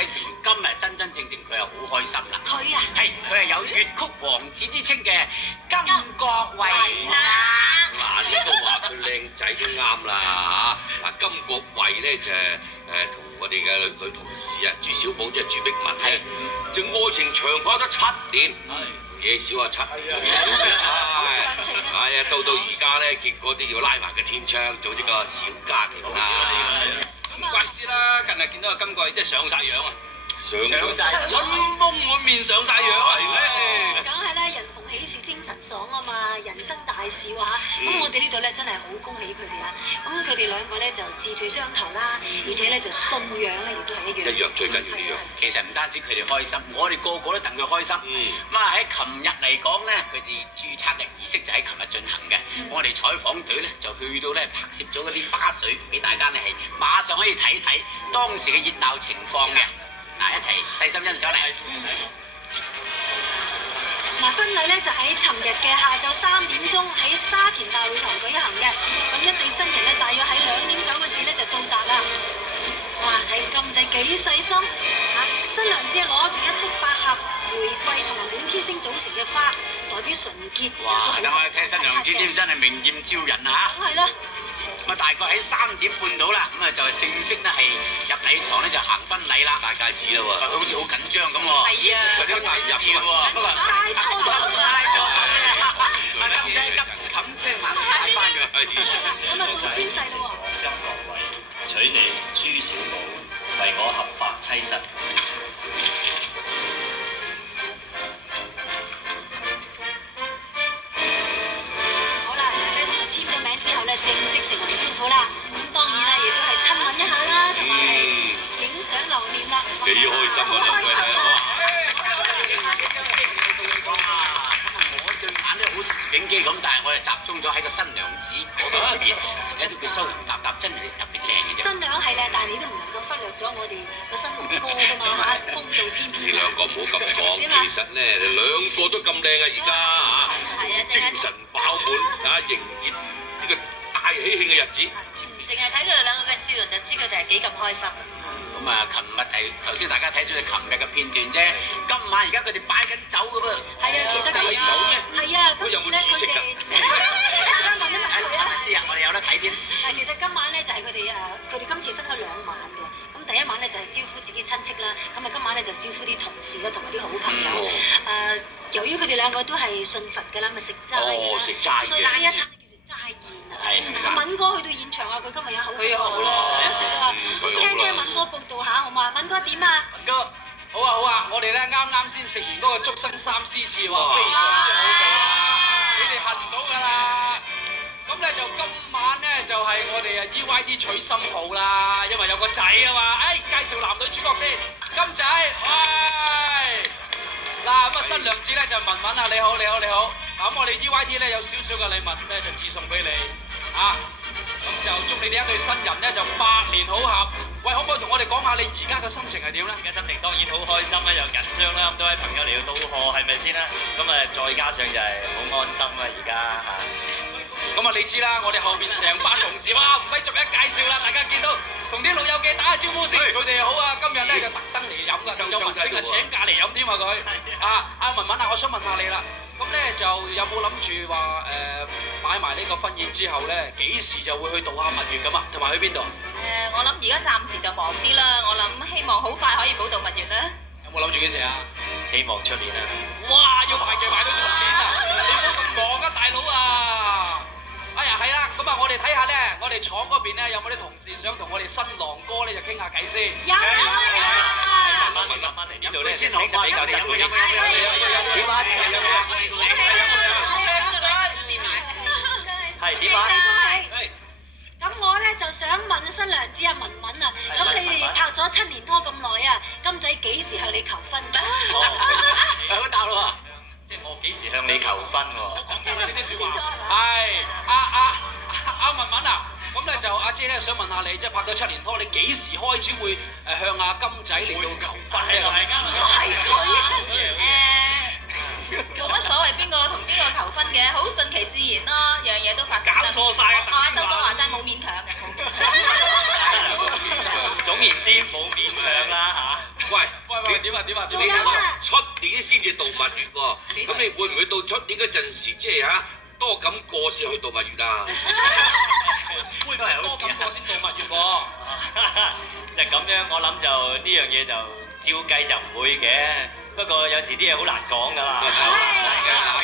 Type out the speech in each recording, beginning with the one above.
位成員今日真真正正佢係好開心啦。佢啊，佢係有粵曲王子之稱嘅金國衛啦。嗱，呢個話佢靚仔都啱啦嚇。嗱，金國衛咧就同我哋嘅女同事啊，朱小寶即係朱碧文咧，就愛情長跑咗7年，嘢少啊7，係啊，到而家咧，結果都要拉埋個天窗，組織個小家庭啦。唔怪之啦，近日見到個金國衛即係上晒樣啊！上晒春風滿面上晒樣啊！梗係啦，人逢喜事精神爽啊嘛，人生大事喎嚇。咁我哋呢度咧真係好恭喜佢哋啊！咁佢哋兩個咧就志趣相投啦，而且咧就信仰咧亦都係一樣。一樣最緊要呢樣。其實唔單止佢哋開心，我哋個個都戥佢開心。咁啊喺琴日嚟講咧，佢哋註冊嘅儀式就喺琴日進行嘅。我哋採訪隊咧就去到咧拍攝咗嗰啲花絮，俾大家咧係馬上可以睇睇當時嘅熱鬧情況嘅。嗱，一齊細心欣賞嚟。嗱，婚禮咧就喺尋日嘅下晝3點鐘喺沙田大會堂舉行嘅。咁一對新人咧，大約喺2點9個字咧就到達啦。哇！睇金仔幾細心嚇，新娘子攞住一束百合、玫瑰同埋滿天星組成嘅花，代表純潔。哇！等我睇新娘子添，真係明豔照人啊！梗係啦。咁啊，大概喺3點半到啦，咁啊就正式咧係入禮堂咧就行婚禮啦，戴戒指啦喎，好似好緊張咁喎。係啊，佢都大事喎，不過太錯咗，太錯咗。阿金仔急冚車猛踩翻佢。咁啊到宣誓啦喎。金國衛娶你朱小寶為我合法妻室。正式成為夫婦啦，咁當然啦，亦都係親吻一下啦，同埋係影相留念啦。幾開心啊！兩位我對眼咧好似攝影機咁，但係我係集中咗喺個新娘子嗰度裏邊，睇到佢修容搭搭，真係特別靚嘅。新娘係靚，但係你都唔能夠忽略咗我哋個新郎哥㗎嘛嚇，風度翩翩。你兩個唔好咁講，其實咧你兩個都咁靚啊！而家嚇，精神飽滿啊，迎接呢個大喜慶嘅日子，淨係睇佢哋兩個嘅笑容就知佢哋係幾咁開心。咁啊，琴日頭先大家睇咗佢琴日嘅片段啫，今晚而家佢哋擺緊酒㗎噃。係啊，其實佢擺酒咩？係啊，佢有冇知識㗎？問一問佢啊。知啊，我哋有得睇添。其實今晚咧就係佢哋今次分咗2晚嘅。咁第一晚咧就係招呼自己親戚啦，咁啊今晚咧就招呼啲同事啦，同埋啲好朋友。由於佢哋兩個都係信佛㗎啦，咪食齋㗎啦，食齋所以呢一餐齋宴啊！阿敏哥去到現場啊，佢今日有口福好啦，有食啊！聽聽敏哥報道下好嘛？敏哥點啊？敏哥，好啊好啊！我哋咧啱先食完嗰個竹笙3絲翅喎，非常之好味啊！你哋恨唔到㗎啦！咁咧就今晚咧就係我哋EYT 娶新抱啦，因為有個仔啊嘛！介紹男女主角先，金仔，喂！嗱咁啊，新娘子咧就文文啊，你好。咁我哋 EYT 咧有少少嘅禮物咧就致送俾你，咁就祝你哋一對新人咧就百年好合。喂，可唔可以同我哋講下你而家嘅心情係點咧？而家心情當然好開心啦，又緊張啦，咁多位朋友嚟到祝賀，係咪先啦？咁啊，再加上就係好安心啊，而家嚇。咁啊，你知啦，我哋後邊成班同事，哇，唔使逐一介紹啦，大家見到同啲老友記打下招呼先。佢哋好啊，今日咧就特登嚟飲㗎，有文青啊請假嚟飲添啊佢。阿文文啊，我想問下你啦，咁咧就有冇諗住話擺埋呢個婚宴之後咧，幾時就會去度下蜜月咁啊？同埋去邊度啊？我諗而家暫時就忙啲啦，我諗希望好快可以補到蜜月啦。有冇諗住幾時啊？希望出年啊！哇，要排期排到出年啊！你唔好咁忙啊，大佬啊！哎呀，係啦，咁啊，我哋睇下咧，我哋廠嗰邊咧有冇啲同事想同我哋新郎哥咧就傾下偈先。有。慢慢嚟，呢度咧先好傾得比較辛苦。係點啊？咁我咧就想問新娘子啊文文啊，咁你哋拍咗7年拖咁耐啊，金仔幾時向你求婚㗎？好答咯即係我幾時向你求婚喎？聽到呢啲説話。係阿文文啊，咁咧就阿姐咧想問下你，即係拍咗7年拖，你幾時開始會向阿金仔嚟到求婚咧？係佢。冇乜所謂邊個同邊個求婚嘅，好順其自然咯，樣嘢都發生啦。搞錯晒啊！我阿修哥話齋冇勉強嘅。總言之冇勉強啦嚇。喂，點啊？仲有啊出年先至度蜜月喎，咁你會唔會到出年嗰陣時，即係嚇多感過先去度蜜月啊？會唔會多咁過先到蜜月喎？就咁樣，我諗就呢樣嘢就照計就唔會嘅。不過有時啲嘢好難講㗎嘛。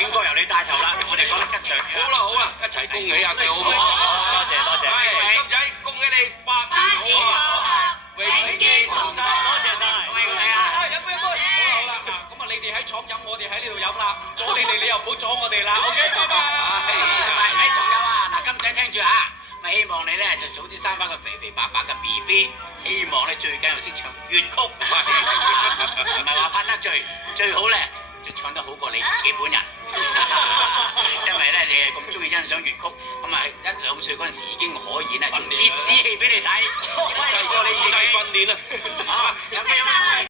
應該由你帶頭啦，我哋講得吉祥嘅。好啦，一齊恭喜下佢好唔好？多謝。係金仔，恭喜你百年好合，永結同心。多謝晒。恭喜你啊！飲杯。好啦，嗱，咁啊，你哋喺廠飲，我哋喺呢度飲啦。阻你哋，你又唔好阻我哋啦。OK，拜拜。仲有啊，嗱，金仔聽住啊，咪希望你咧就早啲生翻個肥肥白白嘅 BB，希望咧最緊要識唱粵曲，唔係話拍得罪，最好咧就唱得好過你自己本人，因為咧你係咁中意欣賞粵曲，咁啊1-2歲嗰陣時已經可以咧做折子戲俾你睇，威過你自己。訓練啊！有咩